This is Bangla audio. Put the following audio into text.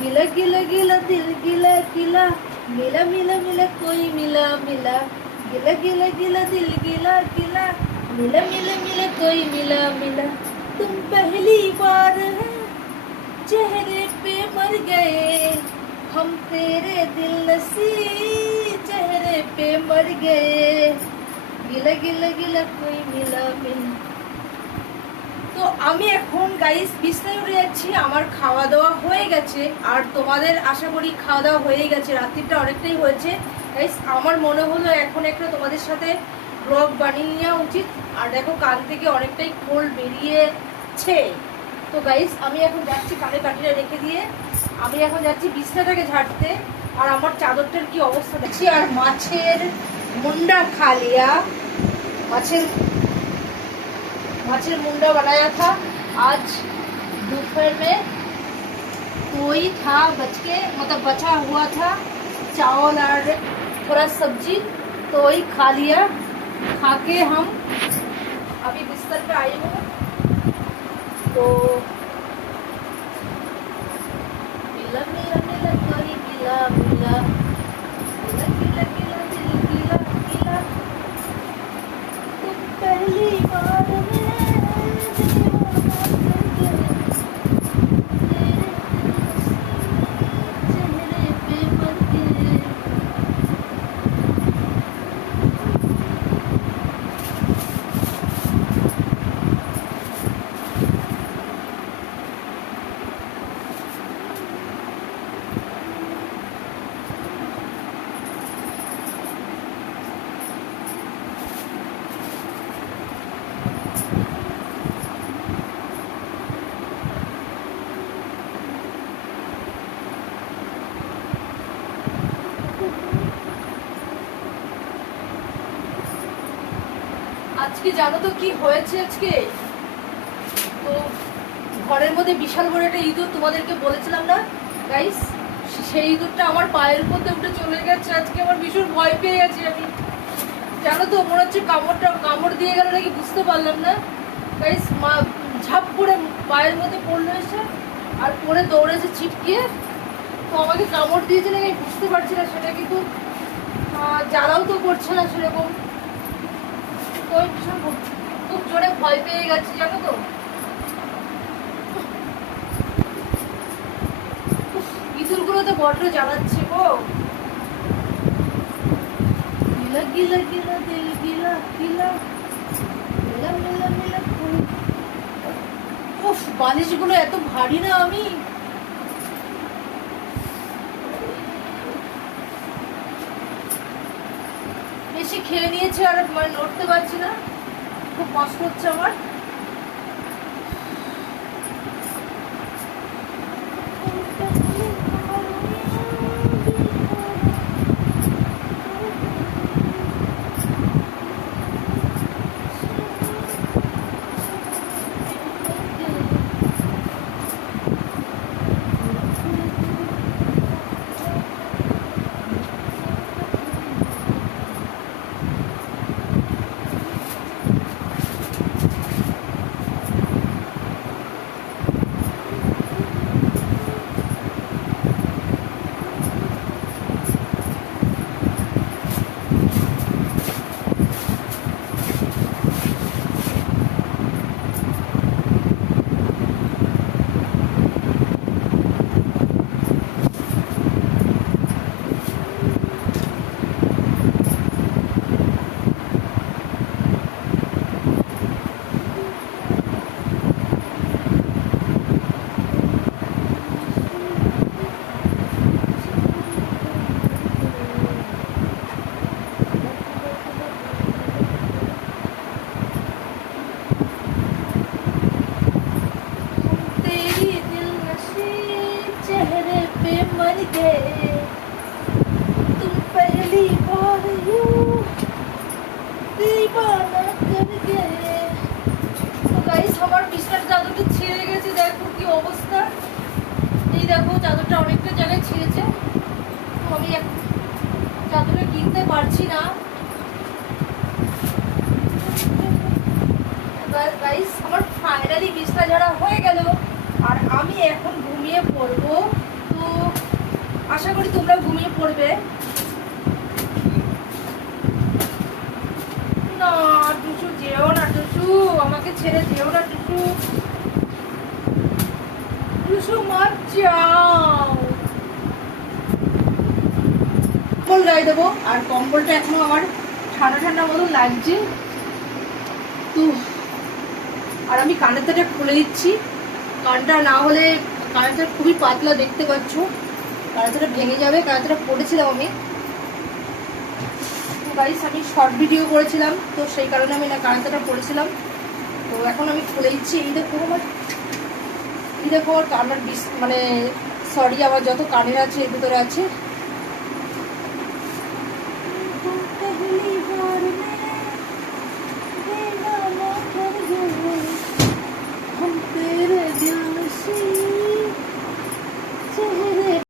गिला गिला गिला दिल गिला गिला, मिला मिला मिला कोई मिला मिला, गिला गिला गिला दिल गिला गिला, मिला मिला मिला कोई मिला मिला। तुम पहली बार है चेहरे पे मर गए, हम तेरे दिल नसी चेहरे पे मर गए, गिला गिला गिला कोई मिला मिला। তো আমি এখন গাইস বিছনায় উঠে যাচ্ছি, আমার খাওয়া দাওয়া হয়ে গেছে আর তোমাদের আশা করি খাওয়া দাওয়া হয়ে গেছে, রাত্রিটা অনেকটাই হয়েছে গাইস। আমার মনে হলো এখন একটা তোমাদের সাথে ব্লগ বানিয়ে নেওয়া উচিত। আর দেখো কান থেকে অনেকটাই খোল বেরিয়েছে। তো গাইস আমি এখন যাচ্ছি কানে কাটিটা রেখে দিয়ে, আমি এখন যাচ্ছি বিছনাটাকে ঝাড়তে। আর আমার চাদরটার কি অবস্থা দেখছি। আর মাছের মুন্ডা খা লিয়া, माछेर मुंडा बनाया था आज दोपहर में। तो वही था बच के, मतलब बचा हुआ था चावल और थोड़ा सब्जी, तो वही खा लिया। खा के हम अभी बिस्तर पे आई हूँ। तो मिला मिला मिला कोई मिला मिला, मिला मिला मिला दिल मिला मिला, तुम पहली बार में আজকে জানো তো কি হয়েছে। আজকে তো ঘরের মধ্যে বিশাল বড় একটা ইঁদুর, তোমাদেরকে বলেছিলাম না গাইস, সেই ইঁদুরটা আমার পায়ের মধ্যে উঠে চলে গেছে। আজকে আমার ভীষণ ভয় পেয়ে গেছি আমি, জানো তো মনে হচ্ছে কামড় দিয়ে গেল নাকি বুঝতে পারলাম না গাইস। ঝাপ করে পায়ের মধ্যে পড়লো এসে, আর পরে দৌড়েছে ছিটকিয়ে, তো আমাকে কামড় দিয়েছে নাকি আমি বুঝতে পারছি না সেটা, কিন্তু জ্বালাও তো করছে না সেরকম। তো ভীষণ খুব জোরে ভয় পেয়ে গেছি জানো তো। ইঁদুরগুলো তো বড্ড জ্বালাচ্ছে গো। গিলা গিলা গিলা দিল গিলা গিলা, মিলা মিলা মিলা। উফ, বালিশগুলো এত ভারী না, আমি বেশি খেয়ে নিয়েছি আর মানে নড়তে পারছি না, খুব কষ্ট হচ্ছে আমার। আমার বিছানার চাদরটা ছিঁড়ে গেছে, দেখো কি অবস্থা। এই দেখো চাদরটা অনেকটা জায়গায় ছিঁড়েছে, তো আমি চাদরটা কিনতে পারছি না। গাইস আমার ফাইনালি বিছানা ঝাড়া হয়ে গেল আর আমি এখন ঘুমিয়ে পড়বো। তো আশা করি তোমরা ঘুমিয়ে পড়বে। না টুসু যেও না, টুসু আমাকে ছেড়ে যেও না, টুসু টুসু মার যাও। কম্বল গায়ে দেবো, আর কম্বলটা এখনো আমার ঠান্ডা ঠান্ডা মতো লাগছে তো। আর আমি কানের তাটা খুলে দিচ্ছি, কানটা না হলে কানের তাটা খুবই পাতলা দেখতে পাচ্ছ, কানের তাটা ভেঙে যাবে। কানের তাটা পড়েছিলাম আমি তো গাইস, আমি শর্ট ভিডিও করেছিলাম তো সেই কারণে আমি না কানের তাটা পড়েছিলাম। তো এখন আমি খুলে দিচ্ছি। এই দেখো আমার, এই দেখো আমার কানের মানে সরি আমার যত কানের আছে এর ভিতরে আছে।